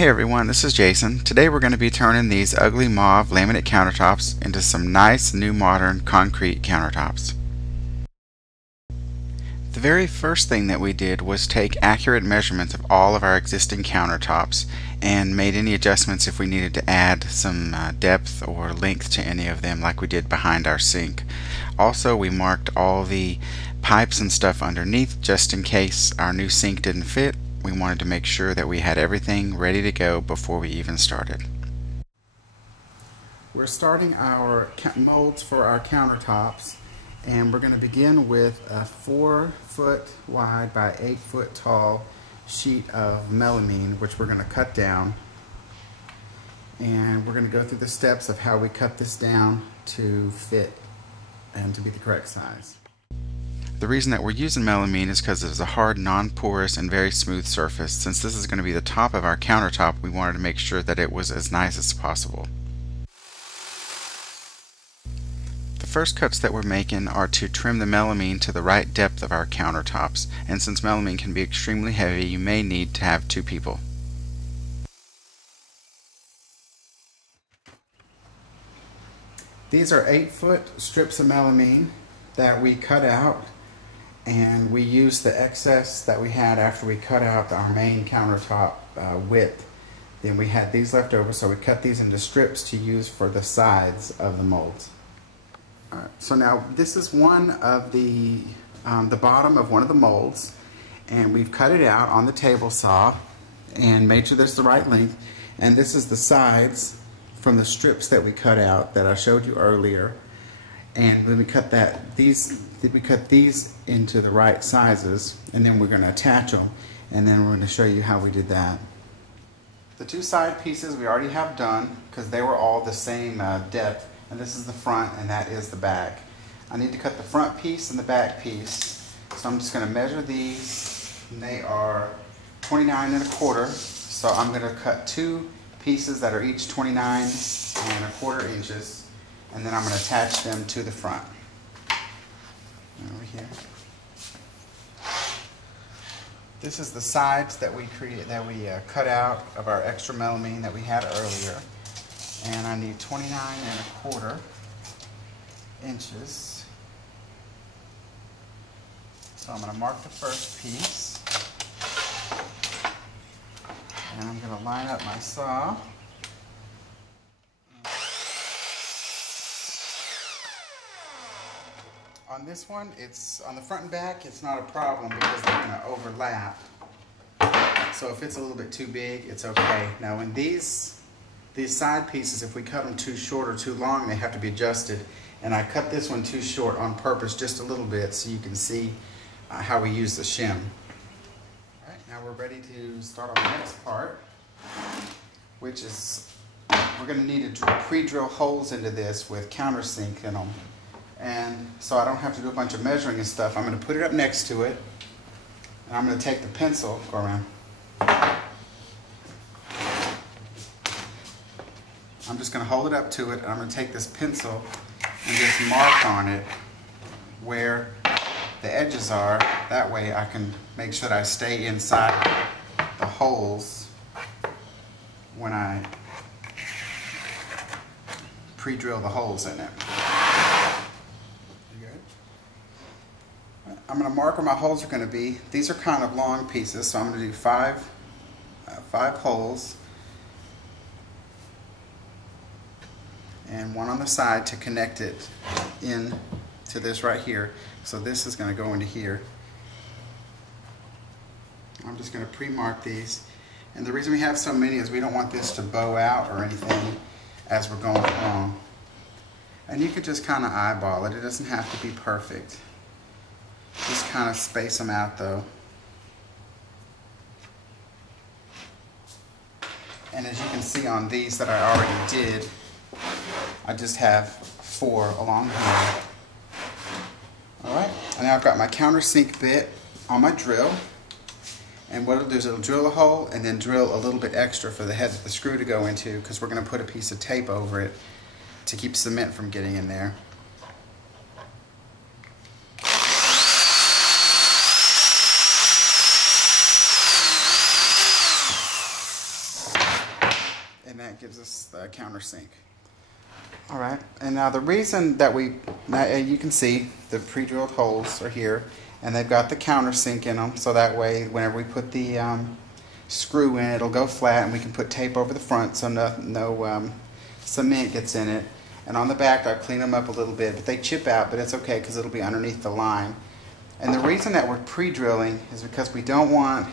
Hey everyone, this is Jason. Today we're going to be turning these ugly mauve laminate countertops into some nice new modern concrete countertops. The very first thing that we did was take accurate measurements of all of our existing countertops and made any adjustments if we needed to add some depth or length to any of them, like we did behind our sink. Also, we marked all the pipes and stuff underneath just in case our new sink didn't fit. We wanted to make sure that we had everything ready to go before we even started. We're starting our molds for our countertops, and we're going to begin with a 4-foot wide by 8-foot tall sheet of melamine, which we're going to cut down. And we're going to go through the steps of how we cut this down to fit and to be the correct size. The reason that we're using melamine is because it's a hard, non-porous, and very smooth surface. Since this is going to be the top of our countertop, we wanted to make sure that it was as nice as possible. The first cuts that we're making are to trim the melamine to the right depth of our countertops, and since melamine can be extremely heavy, you may need to have 2 people. These are 8-foot strips of melamine that we cut out, and we used the excess that we had after we cut out our main countertop width. Then we had these left over, so we cut these into strips to use for the sides of the molds. Alright, so now this is one of the bottom of one of the molds, and we've cut it out on the table saw and made sure that it's the right length. And this is the sides from the strips that we cut out that I showed you earlier. And when we cut we cut these into the right sizes, and then we're going to attach them, and then we're going to show you how we did that. The 2 side pieces we already have done because they were all the same depth, and this is the front and that is the back. I need to cut the front piece and the back piece, so I'm just going to measure these, and they are 29 1/4, so I'm going to cut 2 pieces that are each 29 1/4 inches. And then I'm going to attach them to the front. Over here. This is the sides that we cut out of our extra melamine that we had earlier, and I need 29 1/4 inches. So I'm going to mark the first piece, and I'm going to line up my saw. On this one, it's on the front and back, it's not a problem because they're going to overlap. So if it's a little bit too big, it's okay. Now when these side pieces, if we cut them too short or too long, they have to be adjusted. And I cut this one too short on purpose, just a little bit, so you can see how we use the shim. All right, now we're ready to start on the next part, which is we're going to need to pre-drill holes into this with countersink in them. And so I don't have to do a bunch of measuring and stuff. I'm going to put it up next to it, and I'm going to take the pencil, go around. I'm just going to hold it up to it, and I'm going to take this pencil and just mark on it where the edges are. That way I can make sure that I stay inside the holes when I pre-drill the holes in it. I'm going to mark where my holes are going to be. These are kind of long pieces, so I'm going to do five holes, and one on the side to connect it in to this right here. So this is going to go into here. I'm just going to pre-mark these, and the reason we have so many is we don't want this to bow out or anything as we're going along. And you could just kind of eyeball it. It doesn't have to be perfect. Just kind of space them out though. And as you can see on these that I already did, I just have 4 along here. Alright, and now I've got my countersink bit on my drill. And what it'll do is it'll drill a hole and then drill a little bit extra for the head of the screw to go into, because we're going to put a piece of tape over it to keep cement from getting in there. gives us the countersink. All right, and now the reason that you can see the pre-drilled holes are here, and they've got the countersink in them, so that way whenever we put the screw in, it'll go flat, and we can put tape over the front so no cement gets in it. And on the back, I clean them up a little bit, but they chip out, but it's okay because it'll be underneath the line. And the reason that we're pre-drilling is because we don't want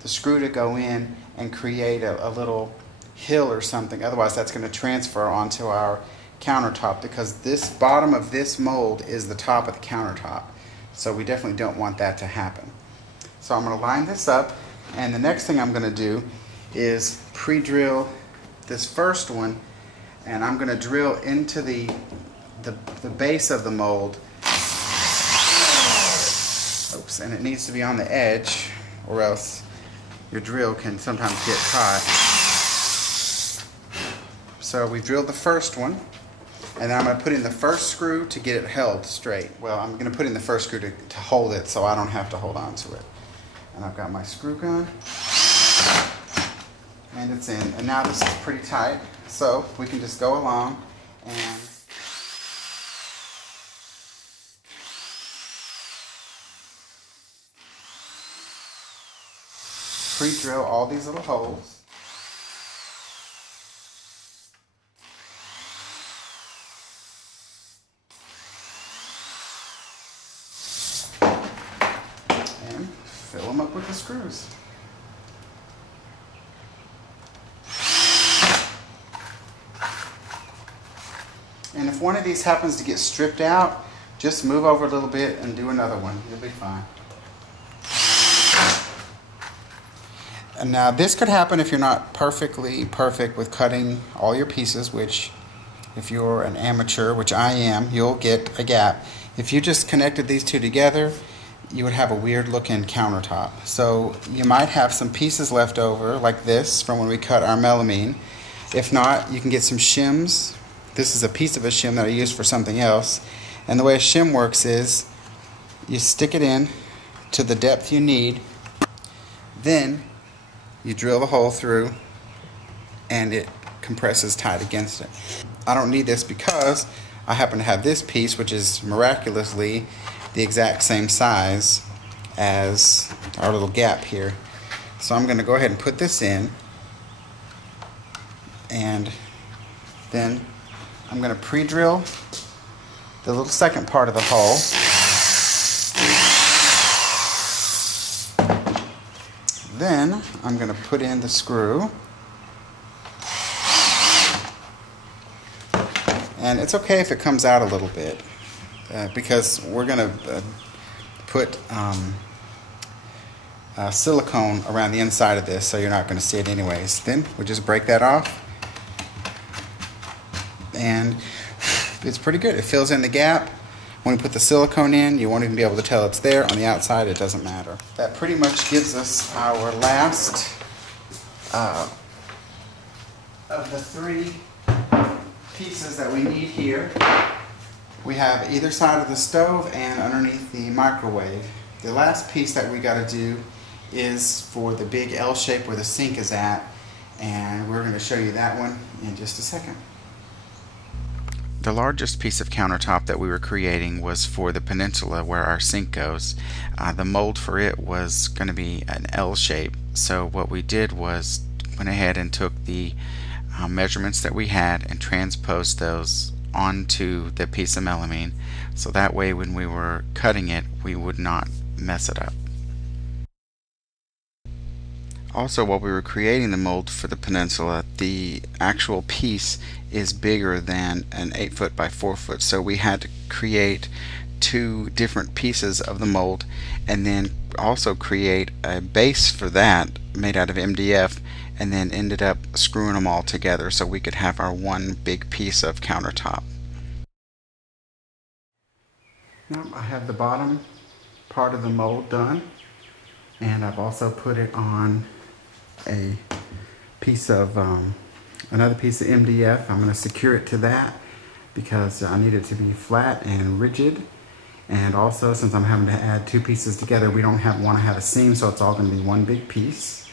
the screw to go in and create a little hill or something. Otherwise, that's going to transfer onto our countertop, because this bottom of this mold is the top of the countertop. So we definitely don't want that to happen. So I'm going to line this up, and the next thing I'm going to do is pre-drill this first one, and I'm going to drill into the base of the mold. Oops, and it needs to be on the edge, or else your drill can sometimes get caught. So we drilled the first one, and then I'm going to put in the first screw to get it held straight. Well, I'm going to put in the first screw to hold it so I don't have to hold on to it. And I've got my screw gun, and it's in. And now this is pretty tight, so we can just go along and pre-drill all these little holes. And fill them up with the screws. And if one of these happens to get stripped out, just move over a little bit and do another one. You'll be fine. And now this could happen if you're not perfectly perfect with cutting all your pieces, which if you're an amateur, which I am, you'll get a gap. If you just connected these two together, you would have a weird looking countertop. So you might have some pieces left over like this from when we cut our melamine. If not, you can get some shims. This is a piece of a shim that I used for something else. And the way a shim works is you stick it in to the depth you need, then you drill the hole through and it compresses tight against it. I don't need this because I happen to have this piece, which is miraculously the exact same size as our little gap here. So I'm going to go ahead and put this in, and then I'm going to pre-drill the little second part of the hole. Then I'm going to put in the screw. And it's okay if it comes out a little bit because we're going to put silicone around the inside of this, so you're not going to see it anyways. Then we just break that off, and it's pretty good. It fills in the gap. When we put the silicone in, you won't even be able to tell it's there. On the outside, it doesn't matter. That pretty much gives us our last of the three pieces that we need here. We have either side of the stove and underneath the microwave. The last piece that we got to do is for the big L shape where the sink is at, and we're going to show you that one in just a second. The largest piece of countertop that we were creating was for the peninsula where our sink goes. The mold for it was going to be an L shape, so what we did was went ahead and took the measurements that we had and transposed those onto the piece of melamine, so that way when we were cutting it we would not mess it up. Also, while we were creating the mold for the peninsula, the actual piece is bigger than an 8-foot by 4-foot, so we had to create two different pieces of the mold and then also create a base for that made out of MDF, and then ended up screwing them all together so we could have our one big piece of countertop. Now I have the bottom part of the mold done, and I've also put it on a piece of another piece of MDF. I'm going to secure it to that because I need it to be flat and rigid, and also since I'm having to add two pieces together, we don't want to have a seam, so it's all going to be one big piece.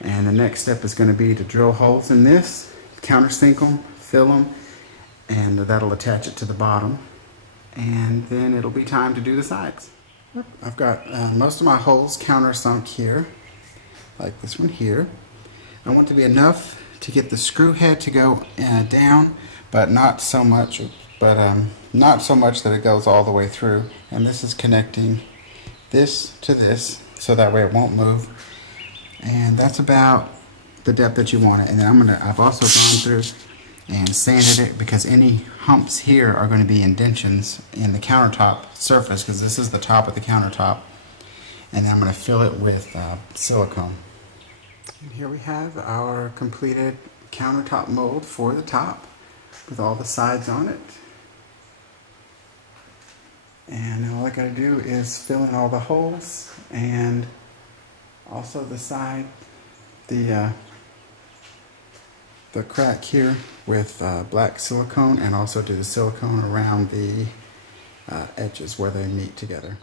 And the next step is going to be to drill holes in this, countersink them, fill them, and that'll attach it to the bottom. And then it'll be time to do the sides. I've got most of my holes countersunk here, like this one here. I want it to be enough to get the screw head to go down, but not so much, not so much that it goes all the way through. And this is connecting this to this, so that way it won't move. And that's about the depth that you want it. And then I've also gone through and sanded it, because any humps here are going to be indentions in the countertop surface, because this is the top of the countertop. And then I'm going to fill it with silicone. And here we have our completed countertop mold for the top with all the sides on it. And all I got to do is fill in all the holes, and also the side, the crack here with black silicone, and also do the silicone around the edges where they meet together.